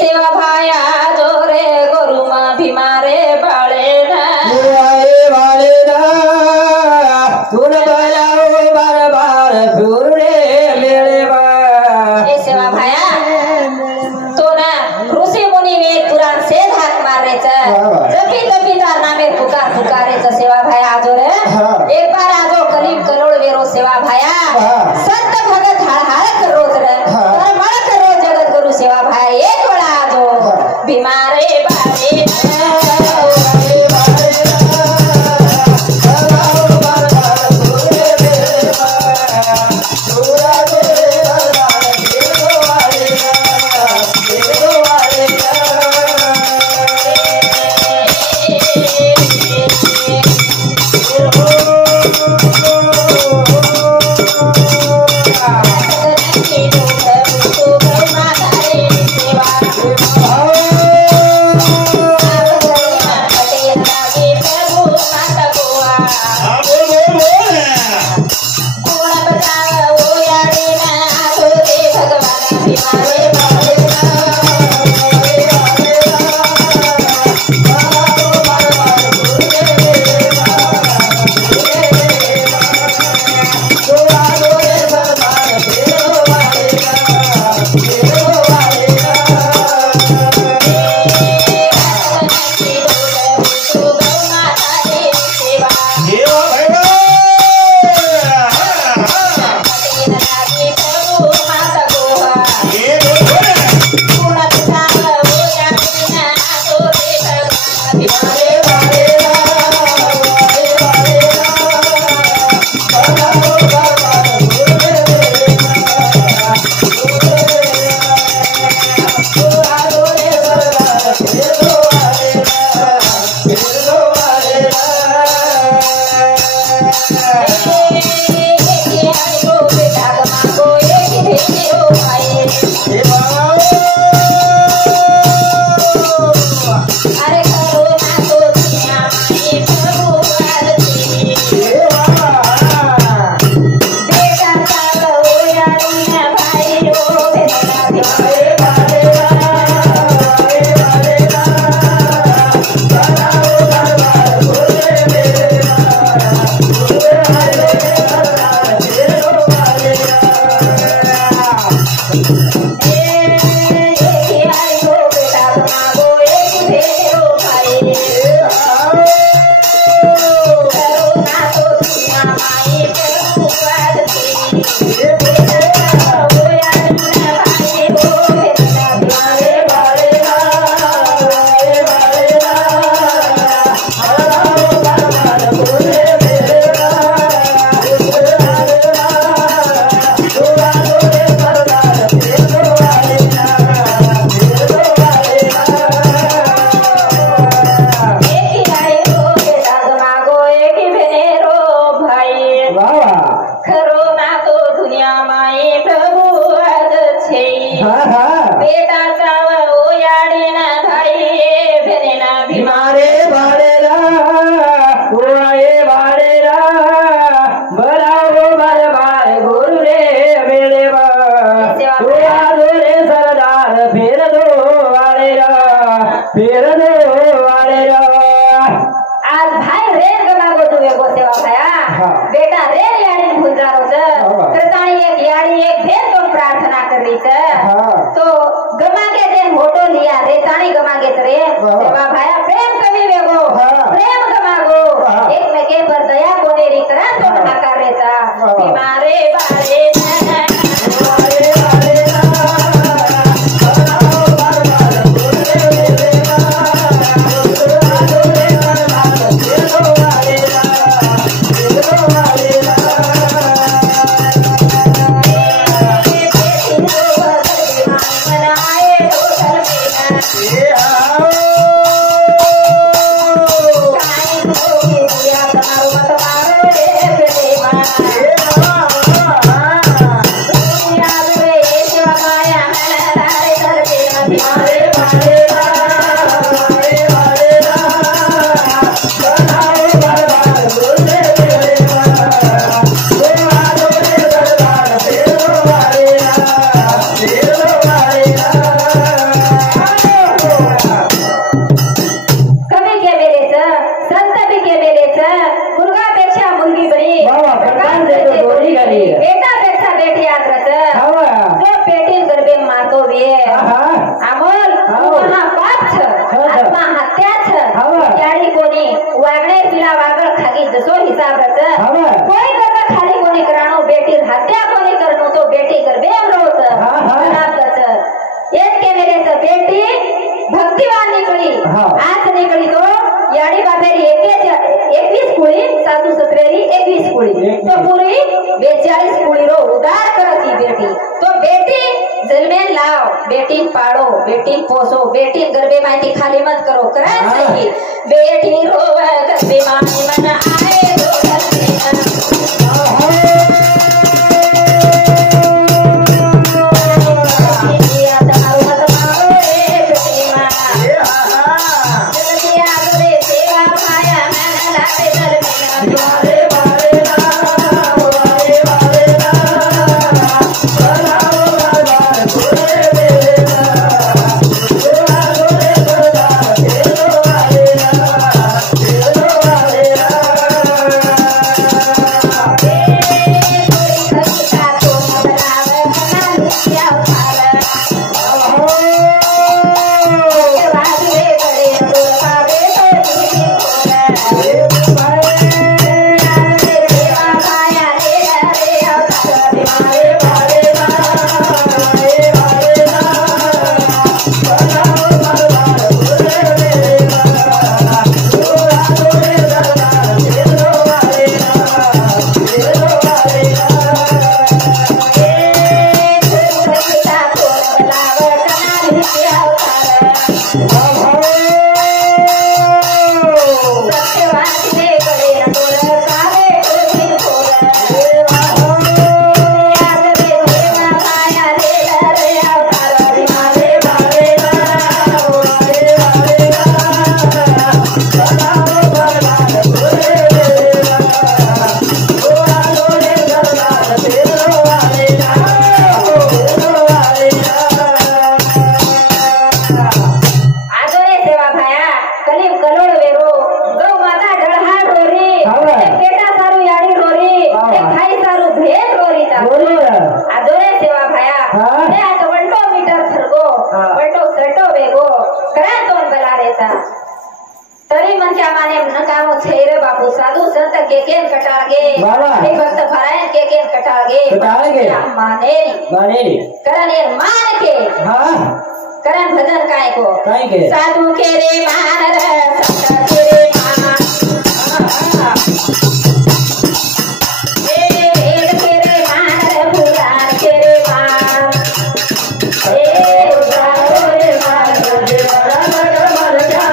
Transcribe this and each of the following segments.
सेवा भाया जोरे गुरु मा भीमारे बाळे ना बाळे ना तुन बजाओ बार बार फिरे मेरे बा ए सेवा भाया तो ना ऋषी मुनी वेद पुराण से हाक मारायचं जपी जपी तार नामे पुकार पुकारायचं सेवा भाया जोरे एक बार आजो कलीम कलोळ वेरो सेवा भाया संत भगत हळहळ रोज रे तर मळ करो जगत गुरु सेवा भाया एक वेळा आजो भीमारे बाळे आज निकली तो याडी बाबेरी 21 कुळी सासू सत्रेरी 21 कुळी तो पुरी 42 कुळी रो उधार करती बेटी तो बेटी जलमेन लाव बेटी पाड़ो बेटी पोसो बेटी गरबे मायती खाली मत करो करा सही बेटी रोवे गरबे मानी मन आए रो तरी मनच्या माने नकामो छेरे बापू साधु संत के कटागे हे भक्त भराय के कटागे माने करने मान के करन भजन काय को साधु के रे मान संत के रे मान ए वेद के रे मान पुराण के रे मान ए उदारो रे मान देवरा मर जा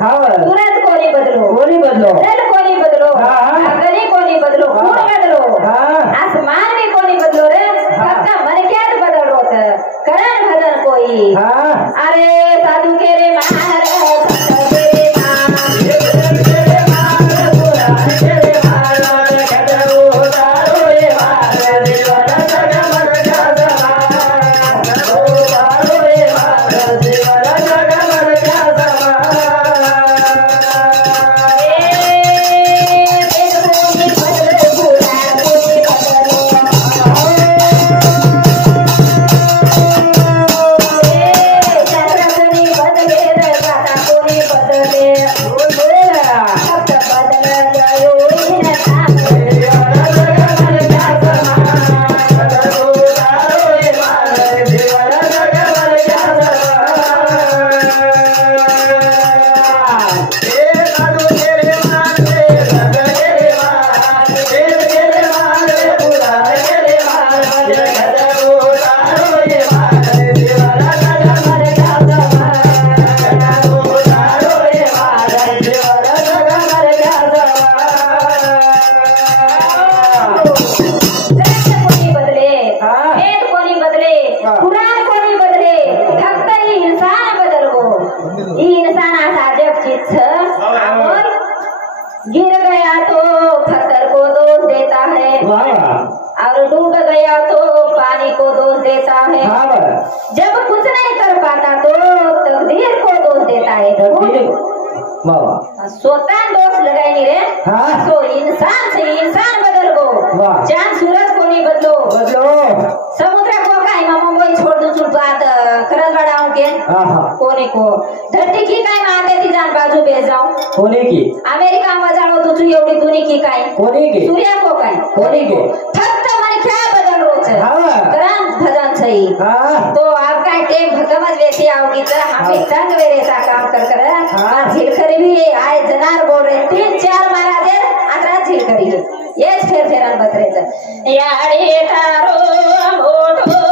तुरंत कोणी बदलो दल कोणी बदलो गली कोणी बदलो कोण बदलो आसमान भी कोणी बदलो रे फक्त मनक्यात बदल होत करण भजन कोई अरे साधू के रे महार गिर गया तो पत्थर को दोष देता है और डूब गया तो पानी को दोष देता है जब कुछ नहीं कर पाता तो तकदीर को दोष देता है स्वतः दोष लगाई नहीं रे तो इंसान से इंसान बदल गो चांद सूरज को नहीं बदलो समुद्र को काय मुंबई छोड़ दू चुप बात करत बड़ाऊं के कोने को धरती की काय माते ती जान बाजू बेच जाऊं कोने की अमेरिका में जाओ तो तू एवढी दुनी की काय कोने की सूर्य को काय कोने के फक्त मन क्या बदल रोच करण भजन सही तो आप काय टेम भगवत वेसी आओगी तो हमें तंग वेरेसा काम कर झिलकर भी आए जनार बोल रहे 3-4 महाराज आता झिलकरी येच फेरफेरान बसरेच याडे तारो मोठो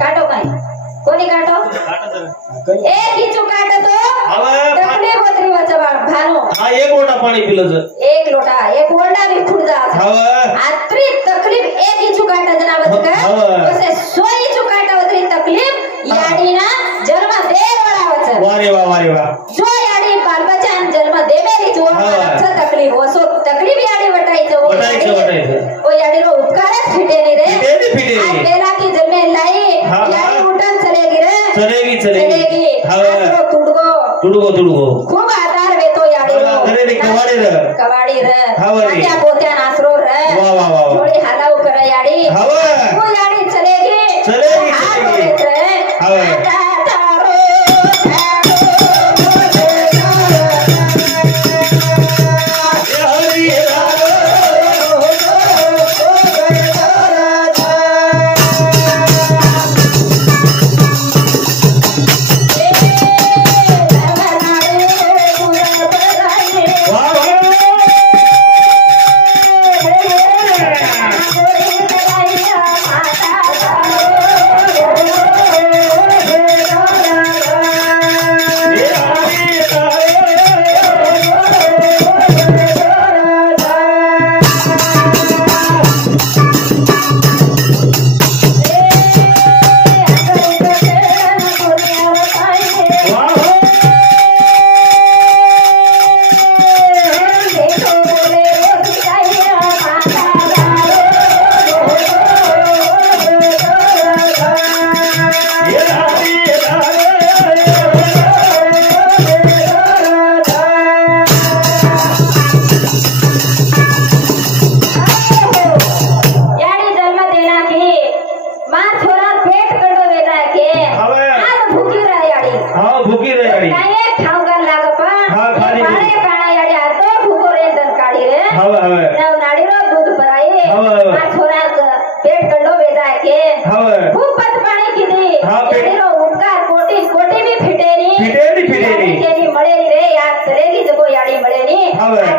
काटो काय कोणी काटो एक इंचू काटतो तकलीफ होती वाचा भानो एक लोटा पाणी पिलं एक लोटा एक ओरडा भी फुट जा आत्री तकलीफ एक इंचू काटा जनावत का तसे 100 इंचू काटा होती तकलीफ याडीना जन्म दे वळावच वारे वा जो याडी बालबच्चान जन्म देवेली जो तकलीफ वसो तकलीफ याडी वटायचं ओ याडी रो उपकारच फिटेनी रे आज बेला की जन्मे लाई याडी उठन चलेगी तुडगो खूब आधार वेतो याडी रो कवाडी र त्या पोत्या नासरो र वाह, वाह, वाह, वाह. थोड़ी हलाऊ कर याड़ी हवं. वो याड़ी चलेगी चलेगी, हाथ चलेगी. जोड़े रे. हवं.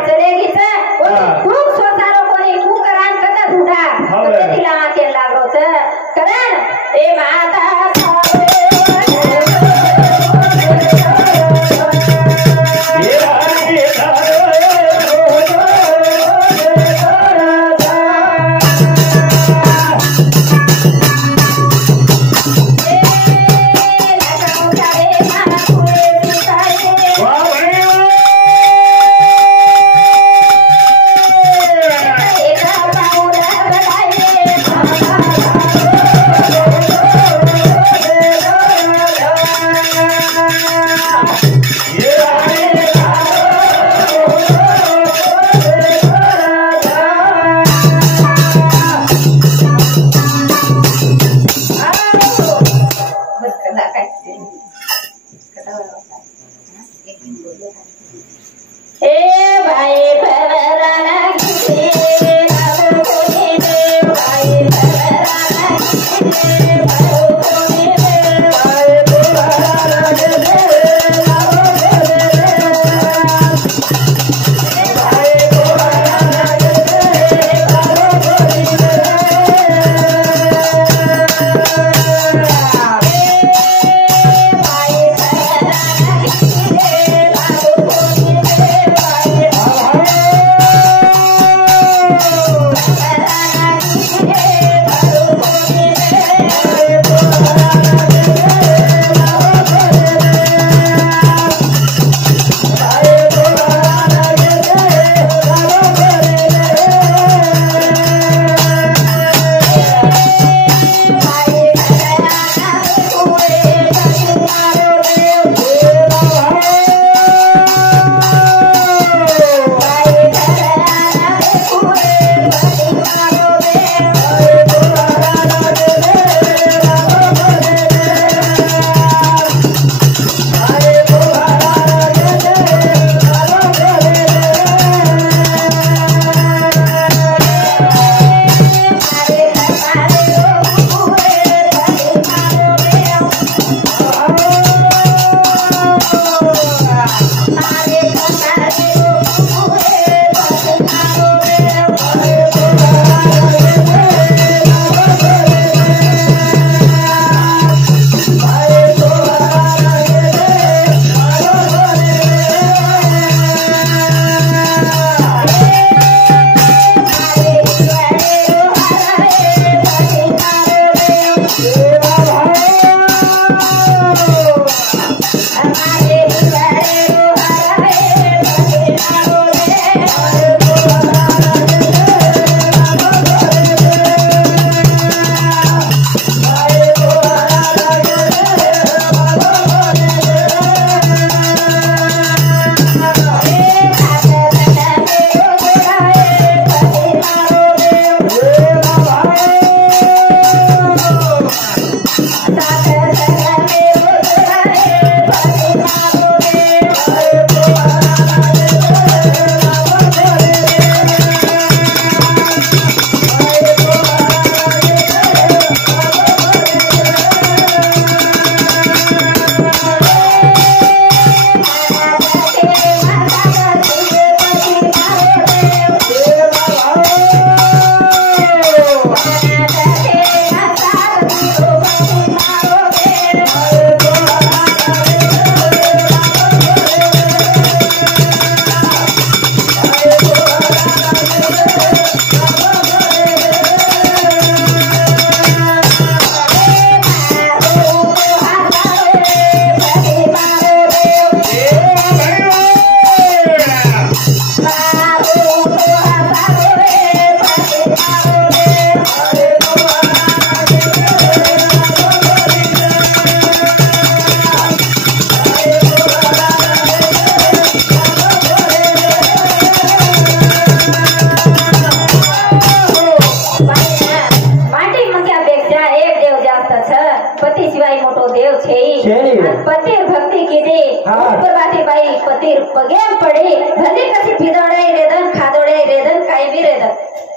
प्रभाती बाई पतीर पगेम पडी भली कशी फिदोडे रेदन खादोडे रेदन काही भी रेदन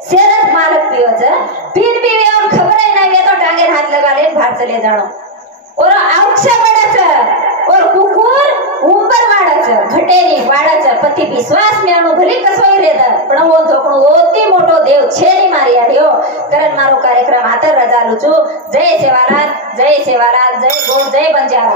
सेरत मालक पियोच पीन भी और खबर नहीं वे तो टांगे हाथ लगा ले भाग चले जानो और औक्षा बडाच और कुकुर उंबर वाडाच घटेनी वाडाच पति विश्वास में अणु भली कसोई रेद पण वो धोकणो ओती मोटो देव छेरी मारी आड्यो करन मारो कार्यक्रम आतर रजालू छु जय सेवालाल जय गो जय बंजारा।